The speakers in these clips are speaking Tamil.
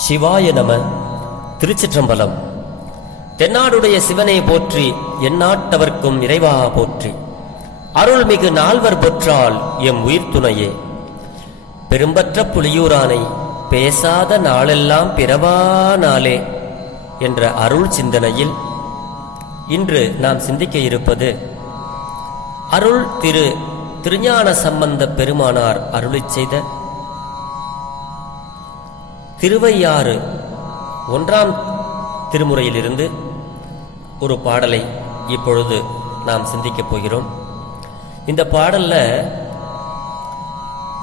சிவாய நம. திருச்சிற்றம்பலம். தென்னாடுடைய சிவனை போற்றி, எந்நாட்டவர்க்கும் இறைவா போற்றி. அருள்மிகு நால்வர் பொற்றால் எம் உயிர் துணையே. பெரும்பற்ற புலியூரானை பேசாத நாளெல்லாம் பிறவா நாளே என்ற அருள் சிந்தனையில் இன்று நாம் சிந்திக்க இருப்பது அருள் திரு திருஞான சம்பந்த பெருமானார் அருளிச் செய்த திருவையாறு 1ஆம் திருமுறையிலிருந்து ஒரு பாடலை இப்பொழுது நாம் சிந்திக்கப் போகிறோம். இந்த பாடல்ல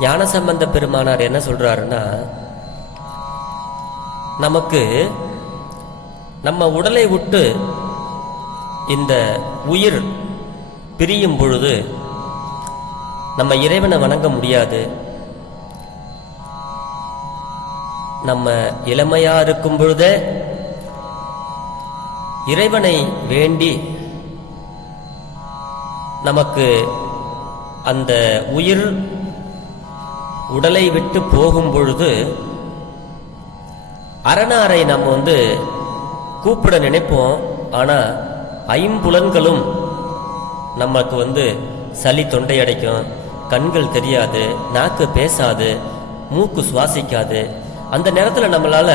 ஞானசம்பந்த பெருமானார் என்ன சொல்றாருன்னா, நமக்கு நம்ம உடலை விட்டு இந்த உயிர் பிரியும் பொழுது நம்ம இறைவனை வணங்க முடியாது. நம்ம இளமையா இருக்கும் பொழுதே இறைவனை வேண்டி நமக்கு அந்த உயிர் உடலை விட்டு போகும் பொழுது அரணாரை நம்ம கூப்பிட நினைப்போம். ஆனா ஐம்புலன்களும் நமக்கு சளி தொண்டை அடைக்கும், கண்கள் தெரியாது, நாக்கு பேசாது, மூக்கு சுவாசிக்காது. அந்த நேரத்தில் நம்மளால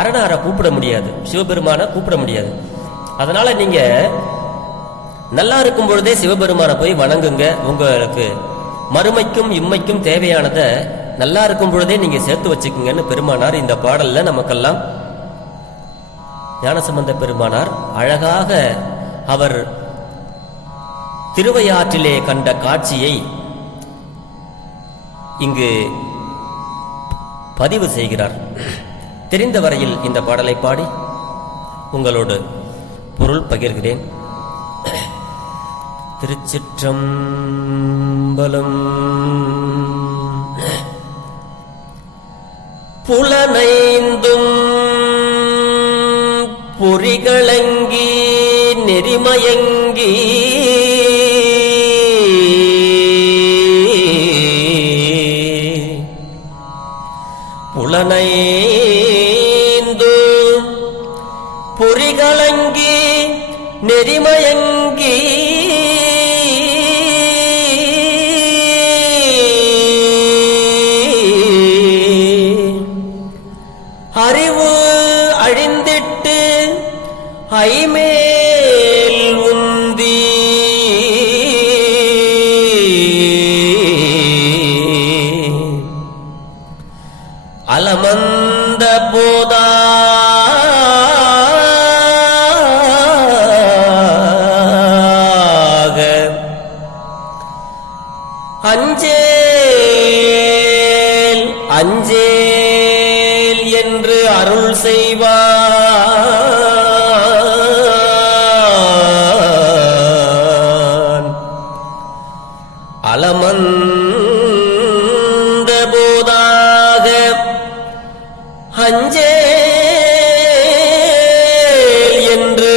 அரணாரை கூப்பிட முடியாது, சிவபெருமானை கூப்பிட முடியாது. அதனால நீங்க நல்லா இருக்கும் பொழுதே சிவபெருமானை போய் வணங்குங்க. உங்களுக்கு மறுமைக்கும் இம்மைக்கும் தேவையானதை நல்லா இருக்கும் பொழுதே நீங்க சேர்த்து வச்சுக்குங்கன்னு பெருமானார் இந்த பாடல்ல நமக்கெல்லாம் ஞானசம்பந்த பெருமானார் அழகாக அவர் திருவையாற்றிலே கண்ட காட்சியை இங்கு பதிவு செய்கிறார். தெரிந்த வரையில் இந்த பாடலை பாடி உங்களோடு பொருள் பகிர்கிறேன். திருச்சிற்றம்பலம். புலனைந்தும் பொறிகளங்கி நெறிமயங்கி புலனைந்து பொறிகளங்கி நெறிமயங்கி அறிவு அழிந்திட்டு ஐமேல் உந்தி அலமந்த போதாக அஞ்சேல் அஞ்சேல் என்று அருள் செய்வான். அலமந்த போதாக அஞ்சேல் என்று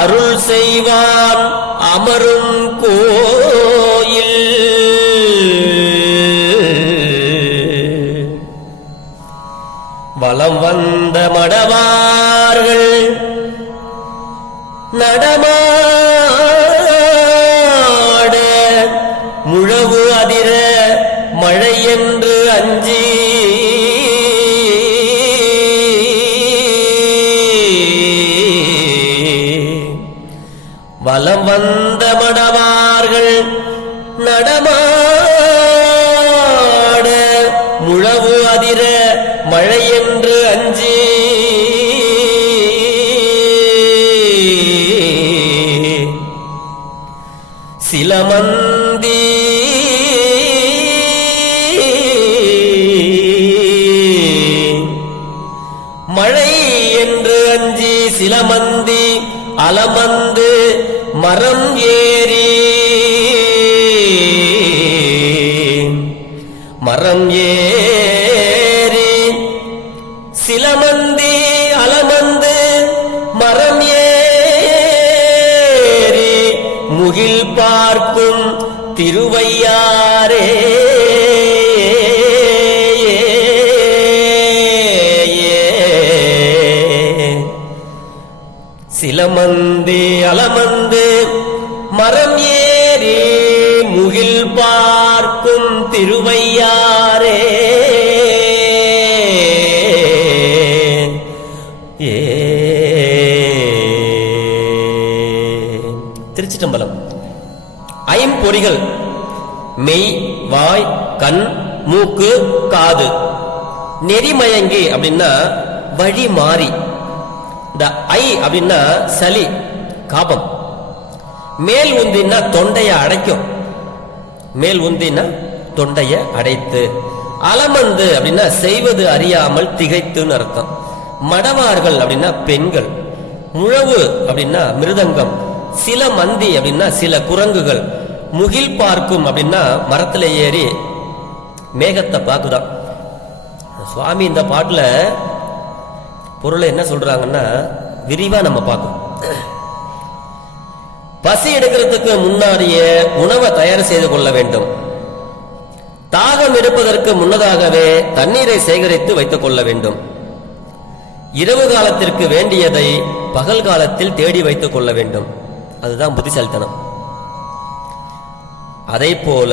அருள் செய்வான். அமரும் கோயில் வலம் வந்த மடவார்கள் நடமாட முழவு அதிர மழை என்று அஞ்சி வலம் வந்த மடவார்கள் நடமாட முழவு அதிர மழை என்று அஞ்சி சிலமந்தி மழை என்று அஞ்சி சிலமந்தி அலமந்து மரம் ஏறி மரம் ஏறி சிலமந்தி அலமந்து மரம் ஏறி முகில் பார்க்கும் திருவையாரே ஐம்பொறிகள் மெய், வாய், கண், மூக்கு, காது. நெறிமயங்கி அப்படின்னா வழி மாறி. இந்த ஐ அப்படின்னா சளி, காபம். மேல் உந்தின்னா தொண்டைய அடைக்கும். மேல் உந்தின்னா தொண்டைய அடைத்து. அலமந்து அப்படின்னா செய்வது அறியாமல் திகைத்துன்னு அர்த்தம். மடவார்கள் அப்படின்னா பெண்கள். முழவு அப்படின்னா மிருதங்கம். சில மந்தி அப்படின்னா சில குரங்குகள். முகில் பார்க்கும் அப்படின்னா மரத்துல ஏறி மேகத்தை பார்க்குதான். சுவாமி இந்த பாட்டுல பொருளை என்ன சொல்றாங்கன்னா விரிவா நம்ம பார்க்கணும். பசி எடுக்கிறதுக்கு முன்னாடியே உணவை தயார் செய்து கொள்ள வேண்டும். தாகம் எடுப்பதற்கு முன்னதாகவே தண்ணீரை சேகரித்து வைத்துக் கொள்ள வேண்டும். இரவு காலத்திற்கு வேண்டியதை பகல் காலத்தில் தேடி வைத்துக் கொள்ள வேண்டும். அதுதான் புத்திசாலித்தனம். அதை போல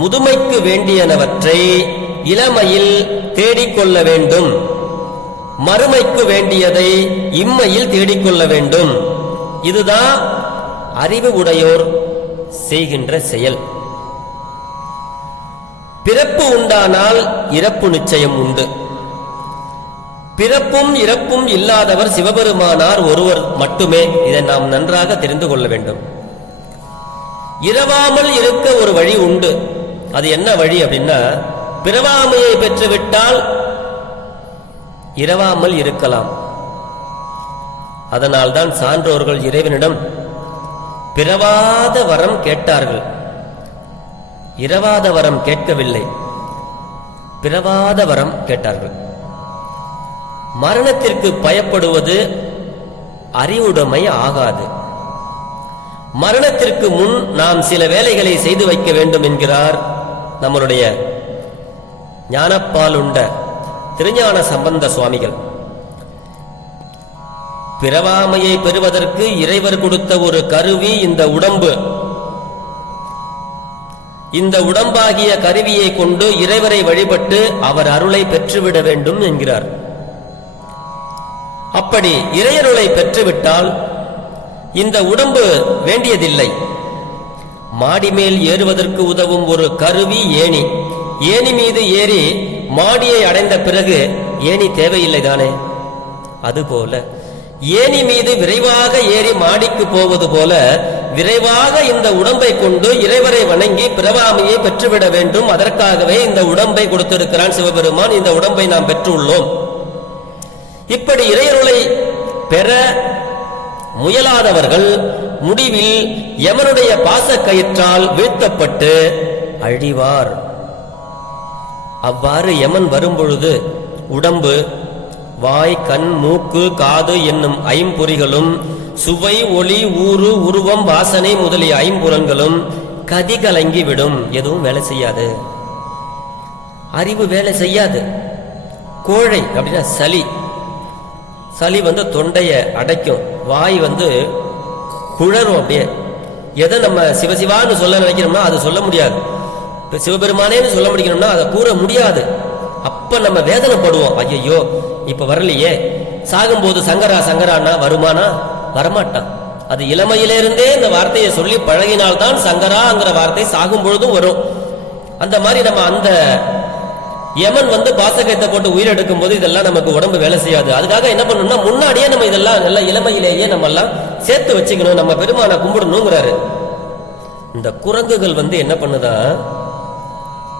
முதுமைக்கு வேண்டியனவற்றை இளமையில் தேடிக்கொள்ள வேண்டும். மறுமைக்கு வேண்டியதை இம்மையில் தேடிக்கொள்ள வேண்டும். இதுதான் அறிவு உடையோர் செய்கின்ற செயல். பிறப்பு உண்டானால் இறப்பு நிச்சயம் உண்டு. பிறப்பும் இறப்பும் இல்லாதவர் சிவபெருமானார் ஒருவர் மட்டுமே. இதை நாம் நன்றாக தெரிந்து கொள்ள வேண்டும். இரவாமல் இருக்க ஒரு வழி உண்டு. அது என்ன வழி அப்படின்னா, பிறவாமையை பெற்றுவிட்டால் இரவாமல் இருக்கலாம். அதனால்தான் சான்றோர்கள் இறைவனிடம் பிறவாத வரம் கேட்டார்கள். இரவாத வரம் கேட்கவில்லை, பிறவாத வரம் கேட்டார்கள். மரணத்திற்கு பயப்படுவது அறிவுடைமை ஆகாது. மரணத்திற்கு முன் நாம் சில வேலைகளை செய்து வைக்க வேண்டும் என்கிறார் நம்மளுடைய ஞானப்பால் உண்ட திருஞான சம்பந்த சுவாமிகள். பிறவாமையை பெறுவதற்கு இறைவர் கொடுத்த ஒரு கருவி இந்த உடம்பு. இந்த உடம்பாகிய கருவியை கொண்டு இறைவரை வழிபட்டு அவர் அருளை பெற்றுவிட வேண்டும் என்கிறார். அப்படி இறையருளை பெற்றுவிட்டால் இந்த உடம்பு வேண்டியதில்லை. மாடி மேல் ஏறுவதற்கு உதவும் ஒரு கருவி ஏணி. ஏணி மீது ஏறி மாடியை அடைந்த பிறகு ஏணி தேவையில்லை தானே? அதுபோல ஏணி மீது விரைவாக ஏறி மாடிக்கு போவது போல விரைவாக இந்த உடம்பை கொண்டு இறைவரை வணங்கி பிறவாமையை பெற்றுவிட வேண்டும். அதற்காகவே இந்த உடம்பை கொடுத்திருக்கிறான் சிவபெருமான். இந்த உடம்பை நாம் பெற்றுள்ளோம். இப்படி இறையருளை பெற முயலாதவர்கள் முடிவில் யமனுடைய பாசக்கயிற்றால் வீழ்த்தப்பட்டு அழிவார். அவ்வாறு யமன் வரும்பொழுது உடம்பு, வாய், கண், மூக்கு, காது என்னும் ஐம்பொறிகளும் சுவை, ஒளி, ஊறு, உருவம், வாசனை முதலிய ஐம்புலன்களும் கதி கலங்கி விடும். எதுவும் வேலை செய்யாது. அறிவு வேலை செய்யாது. கோழை அப்படின்னா சளி. சளி தொண்டைய அடைக்கும். வாய் குழறும். அப்படியே எதை நம்ம சிவசிவான்னு சொல்ல நினைக்கிறோம்னா அது சொல்ல முடியாது. இப்ப சிவபெருமானேன்னு சொல்ல முடிக்கணும்னா அதை கூற முடியாது. அப்ப நம்ம வேதனைப்படுவோம். ஐயோ இப்ப வரலையே. சாகும்போது சங்கரா சங்கரானா வருமானா? வரமாட்டான். அது இளமையிலிருந்தே இந்த வார்த்தையை சொல்லி பழகினால்தான் சங்கராங்கிற வார்த்தை சாகும் பொழுதும் வரும். அந்த மாதிரி நம்ம அந்த யமன் பாசகத்தை போட்டு உயிரெடுக்கும் போது இதெல்லாம் நமக்கு உடம்பு வேலை செய்யாது. அதுக்காக என்ன பண்ணணும்னா முன்னாடியே நம்ம இதெல்லாம் நல்ல இளமையிலேயே நம்ம எல்லாம் சேர்த்து வச்சுக்கணும். நம்ம பெருமானை கும்பிடணுங்கிறாரு. இந்த குரங்குகள் என்ன பண்ணுதா,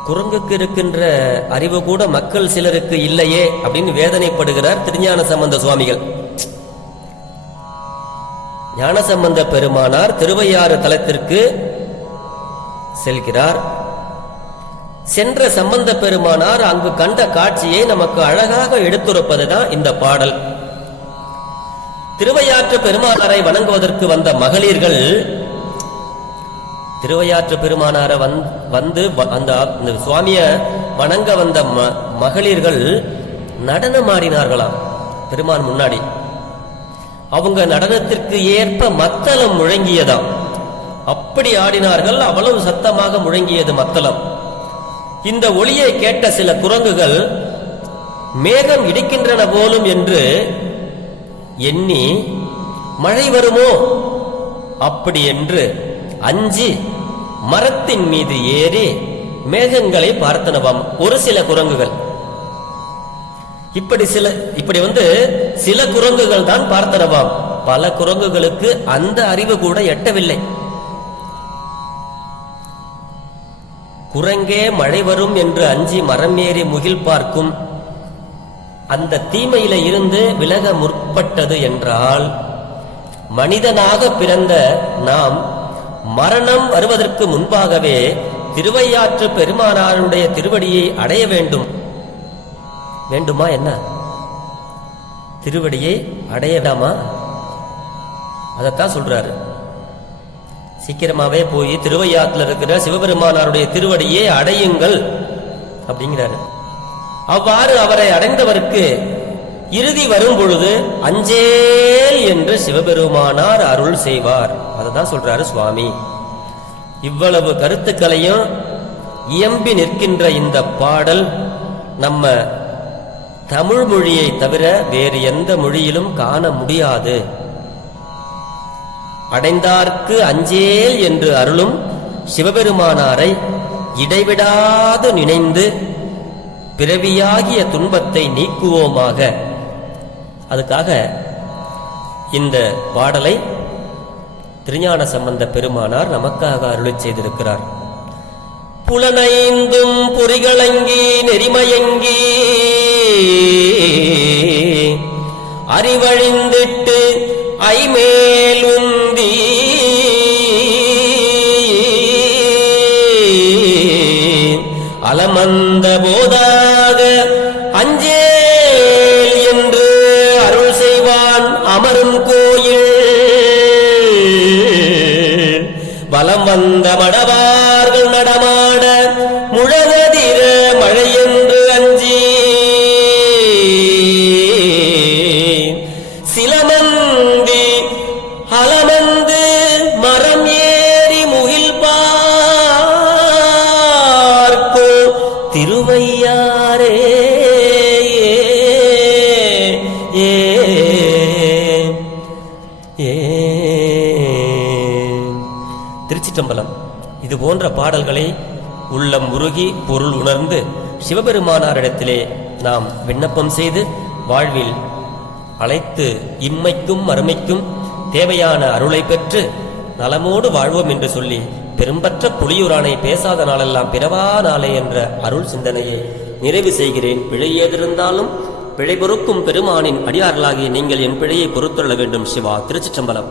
குரங்குக்கு இருக்கின்ற அறிவு கூட மக்கள் சிலருக்கு இல்லையே அப்படின்னு வேதனைப்படுகிறார் திருஞான சம்பந்த சுவாமிகள். ஞானசம்பந்த பெருமானார் திருவையாறு தலத்திற்கு செல்கிறார். சென்ற சம்பந்த பெருமானார் அங்கு கண்ட காட்சியை நமக்கு அழகாக எடுத்துரைப்பதுதான் இந்த பாடல். திருவையாற்று பெருமானாரை வணங்குவதற்கு வந்த மகளிர்கள் திருவையாற்று பெருமானாரை அந்த சுவாமிய வணங்க வந்த மகளிர்கள் நடனமாடினார்களாம் பெருமான் முன்னாடி. அவங்க நடனத்திற்கு ஏற்ப மத்தளம் முழங்கியதாம். அப்படி ஆடினார்கள். அவ்வளவு சத்தமாக முழங்கியது மத்தளம். இந்த ஒளியை கேட்ட சில குரங்குகள் மேகம் இடிக்கின்றன போலும் என்று எண்ணி மழை வருமோ அப்படி என்று அஞ்சி மரத்தின் மீது ஏறி மேகங்களை பார்த்தனவாம். ஒரு சில குரங்குகள் இப்படி சில குரங்குகள் தான் பார்த்தனவாம். பல குரங்குகளுக்கு அந்த அறிவு கூட எட்டவில்லை. குரங்கே மழை வரும் என்று அஞ்சி மரம் ஏறி முகில் பார்க்கும் அந்த தீமையில இருந்து விலக முற்பட்டது என்றால், மனிதனாக பிறந்த நாம் மரணம் வருவதற்கு முன்பாகவே திருவையாற்று பெருமானாருடைய திருவடியை அடைய வேண்டுமா? என்ன திருவடியை அடைய வேண்டாமா? அதைத்தான் சொல்றாரு. சீக்கிரமாவே போய் திருவையாற்றுல இருக்கிற சிவபெருமானாருடைய திருவடியை அடையுங்கள் அப்படிங்கிறாரு. அவ்வாறு அவரை அடைந்தவருக்கு இறுதி வரும் பொழுது அஞ்சேல் என்று சிவபெருமானார் அருள் செய்வார். அததான் சொல்றாரு சுவாமி. இவ்வளவு கருத்துக்களையும் இயம்பி நிற்கின்ற இந்த பாடல் நம்ம தமிழ் மொழியை தவிர வேறு எந்த மொழியிலும் காண முடியாது. அடைந்தார்க்கு அஞ்சேல் என்று அருளும் சிவபெருமானாரை இடைவிடாது நினைந்து பிறவியாகிய துன்பத்தை நீக்குவோமாக. அதுக்காக இந்த பாடலை திருஞான சம்பந்த பெருமானார் நமக்காக அருளிச் செய்திருக்கிறார். புலனைந்தும் பொறிகளங்கி நெறிமயங்கி அறிவழிந்திட்டு ஐமேல் உந்தி அலமந்த போதாக அஞ்சேல் என்று அருள் செய்வான் அமரும் கோயில். வலம் வந்த மடவார்கள் நடமாட முழவதிர மழையென்று அஞ்சி சிலமந்தி அலமந்து மரம் ஏறி முகில் பார்க்கோ திருவையாரே. திருச்சிற்றம்பலம். இது போன்ற பாடல்களை உள்ளம் உருகி பொருள் உணர்ந்து சிவபெருமானாரிடத்திலே நாம் விண்ணப்பம் செய்து வாழ்வில் அழைத்து இம்மைக்கும் மறுமைக்கும் தேவையான அருளை பெற்று நலமோடு வாழ்வோம் என்று சொல்லி பெரும்பற்ற புலியூரானை பேசாத நாளெல்லாம் பிறவா நாளே என்ற அருள் சிந்தனையை நிறைவு செய்கிறேன். பிழை ஏதிருந்தாலும் பிழை பொறுக்கும் பெருமானின் அடியார்களாகிய நீங்கள் என் பிழையை பொறுத்துள்ள வேண்டும். சிவா. திருச்சிற்றம்பலம்.